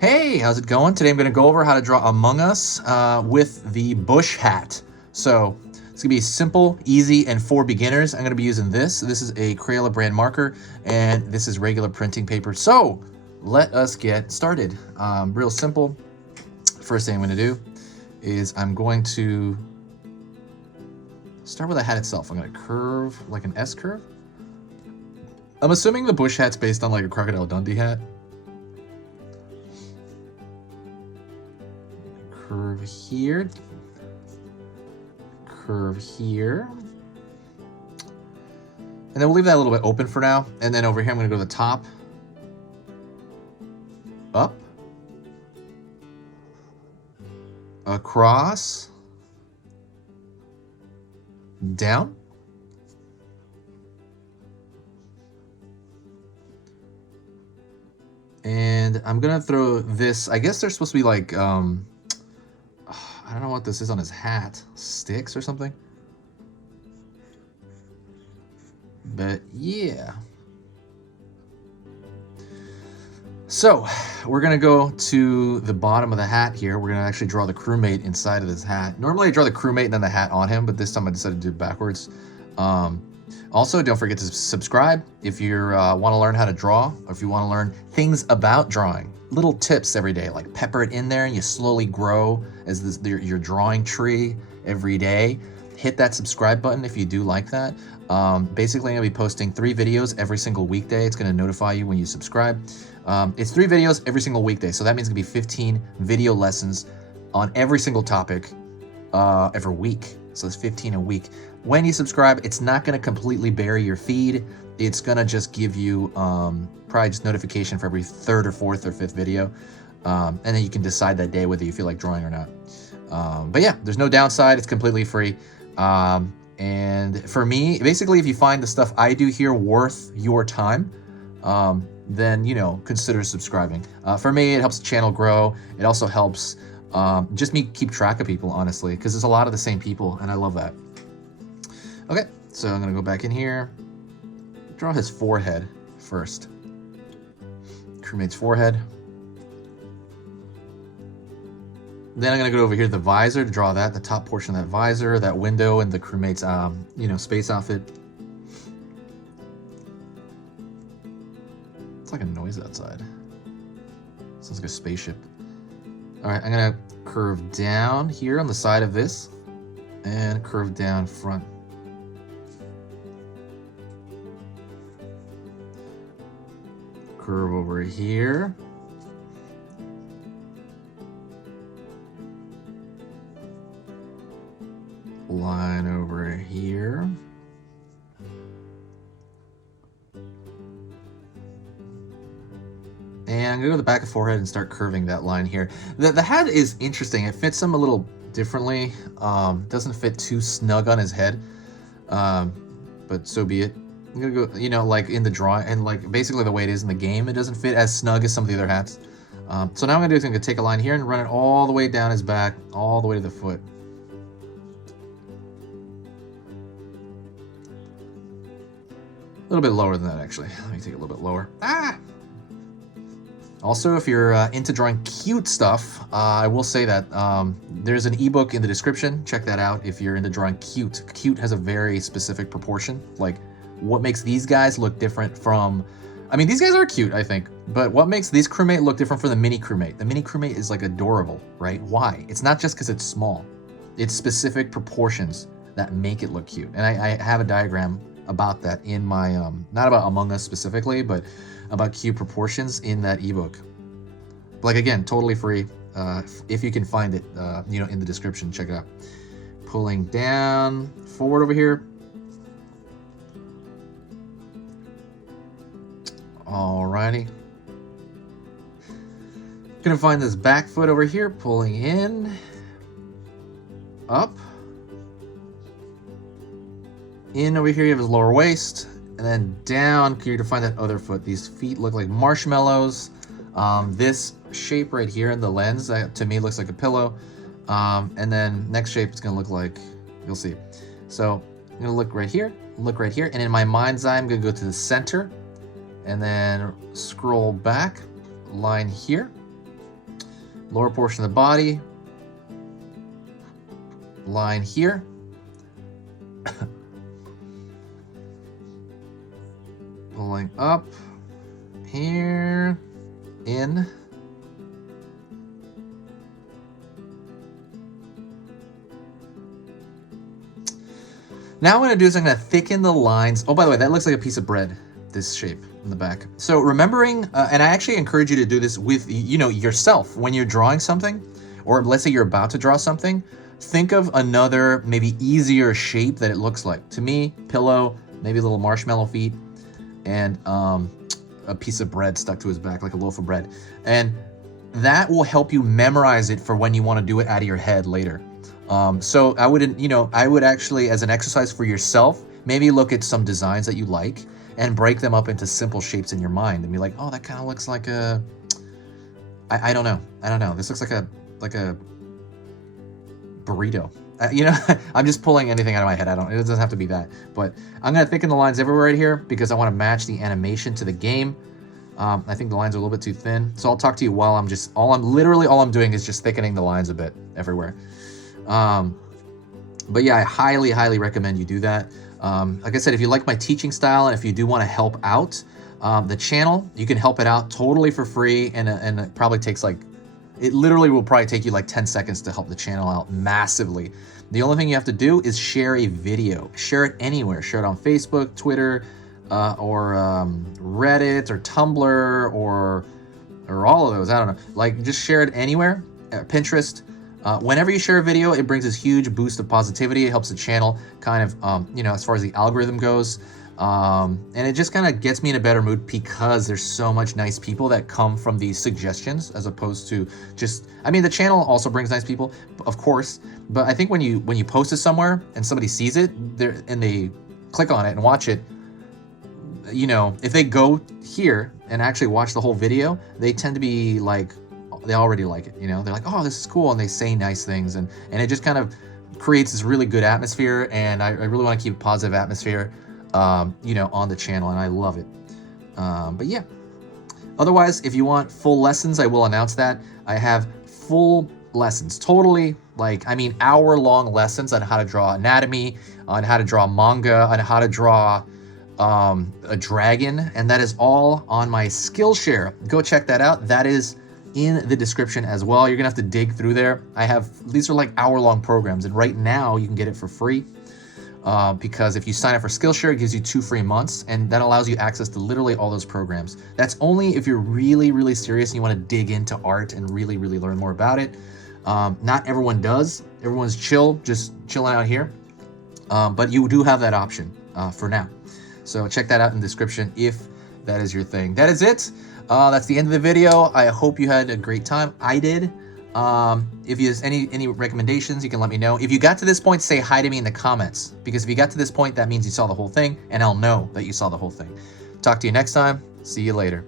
Hey, how's it going? Today I'm going to go over how to draw Among Us with the bush hat. So it's going to be simple, easy, and for beginners. I'm going to be using this. This is a Crayola brand marker, and this is regular printing paper. So let us get started. Real simple. First thing I'm going to do is I'm going to start with the hat itself. I'm going to curve like an S curve. I'm assuming the bush hat's based on like a Crocodile Dundee hat. Curve here, curve here, and then we'll leave that a little bit open for now. And then over here, I'm going to go to the top, up, across, down, and I'm going to throw this. I guess they're supposed to be like I don't know what this is on his hat. Sticks or something? But yeah. So we're going to go to the bottom of the hat here. We're going to actually draw the crewmate inside of this hat. Normally I draw the crewmate and then the hat on him, but this time I decided to do it backwards. Also, don't forget to subscribe if you want to learn how to draw, or if you want to learn things about drawing. Little tips every day, like pepper it in there and you slowly grow as your drawing tree every day. Hit that subscribe button if you do like that. Basically, I'm going to be posting 3 videos every single weekday. It's going to notify you when you subscribe. It's 3 videos every single weekday, so that means it's going to be 15 video lessons on every single topic every week. So it's 15 a week. When you subscribe, it's not going to completely bury your feed. It's going to just give you probably just notification for every 3rd or 4th or 5th video. And then you can decide that day whether you feel like drawing or not. But yeah, there's no downside. It's completely free. And for me, basically, if you find the stuff I do here worth your time, then, you know, consider subscribing. For me, it helps the channel grow. It also helps just me keep track of people, honestly, because there's a lot of the same people, and I love that. Okay, so I'm going to go back in here. Draw his forehead first. Crewmate's forehead. Then I'm going to go over here to the visor to draw that, the top portion of that visor, that window, and the crewmate's, you know, space outfit. It's like a noise outside. Sounds like a spaceship. All right, I'm going to curve down here on the side of this and curve down front. Curve over here. Line over here. And I'm going to go to the back of the forehead and start curving that line here. The hat is interesting. It fits him a little differently. Doesn't fit too snug on his head. But so be it. I'm going to go, you know, like in the drawing, and like basically the way it is in the game, it doesn't fit as snug as some of the other hats. So now I'm going to do is I'm going to take a line here and run it all the way down his back, all the way to the foot. A little bit lower than that, actually. Let me take it a little bit lower. Also, if you're into drawing cute stuff, I will say that there's an ebook in the description. Check that out if you're into drawing cute. Cute has a very specific proportion. Like, what makes these guys look different from... I mean, these guys are cute, I think. But what makes these crewmate look different from the mini crewmate? The mini crewmate is, like, adorable, right? Why? It's not just because it's small. It's specific proportions that make it look cute. And I have a diagram about that in my... not about Among Us specifically, but about cute proportions in that ebook. Like, again, totally free. If you can find it, you know, in the description, check it out. Pulling down, forward over here. Alrighty. Gonna find this back foot over here, pulling in, up. In over here, you have his lower waist, and then down here to find that other foot. These feet look like marshmallows. This shape right here in the lens, to me, looks like a pillow. And then next shape is gonna look like, you'll see. So I'm gonna look right here, and in my mind's eye, I'm gonna go to the center, and then scroll back, line here, lower portion of the body, line here. Pulling up here, in. Now what I'm going to do is I'm going to thicken the lines. Oh, by the way, that looks like a piece of bread, this shape in the back. So remembering, and I actually encourage you to do this with, yourself when you're drawing something, or let's say you're about to draw something, think of another maybe easier shape that it looks like. To me, pillow, maybe little marshmallow feet, and a piece of bread stuck to his back, like a loaf of bread. And that will help you memorize it for when you want to do it out of your head later. So I would actually, as an exercise for yourself, maybe look at some designs that you like and break them up into simple shapes in your mind and be like, oh, that kind of looks like a, I don't know. This looks like a burrito. I'm just pulling anything out of my head. It doesn't have to be that, but I'm going to thicken the lines everywhere right here because I want to match the animation to the game. I think the lines are a little bit too thin. So I'll talk to you while all I'm doing is just thickening the lines a bit everywhere. But yeah, I highly recommend you do that. Like I said, if you like my teaching style and if you do want to help out the channel, you can help it out totally for free. And it probably takes it literally will probably take you like 10 seconds to help the channel out massively. The only thing you have to do is share a video. Share it anywhere. Share it on Facebook, Twitter, or Reddit, or Tumblr, or all of those. I don't know. Just share it anywhere. Pinterest. Whenever you share a video, it brings this huge boost of positivity. It helps the channel kind of, as far as the algorithm goes. And it just kind of gets me in a better mood because there's so much nice people that come from these suggestions as opposed to the channel also brings nice people, of course. But I think when you post it somewhere and somebody sees it and they click on it and watch it, if they go here and actually watch the whole video, they tend to be they already like it, they're like, oh, this is cool. And they say nice things and it just kind of creates this really good atmosphere. And I really want to keep a positive atmosphere, on the channel, and I love it. But yeah, otherwise, if you want full lessons, I will announce that I have full lessons, totally hour-long lessons on how to draw anatomy, on how to draw manga, on how to draw a dragon, and that is all on my Skillshare. Go check that out. That is in the description as well. You're gonna have to dig through there. These are hour-long programs, and right now you can get it for free. Because if you sign up for Skillshare, it gives you 2 free months, and that allows you access to literally all those programs. That's only if you're really serious and you want to dig into art and really learn more about it. Not everyone does. Everyone's just chilling out here. But you do have that option for now. So check that out in the description if that is your thing. That is it. That's the end of the video. I hope you had a great time. I did. If you have any recommendations, you can let me know. If you got to this point, say hi to me in the comments, because if you got to this point, that means you saw the whole thing, and I'll know that you saw the whole thing. Talk to you next time. See you later.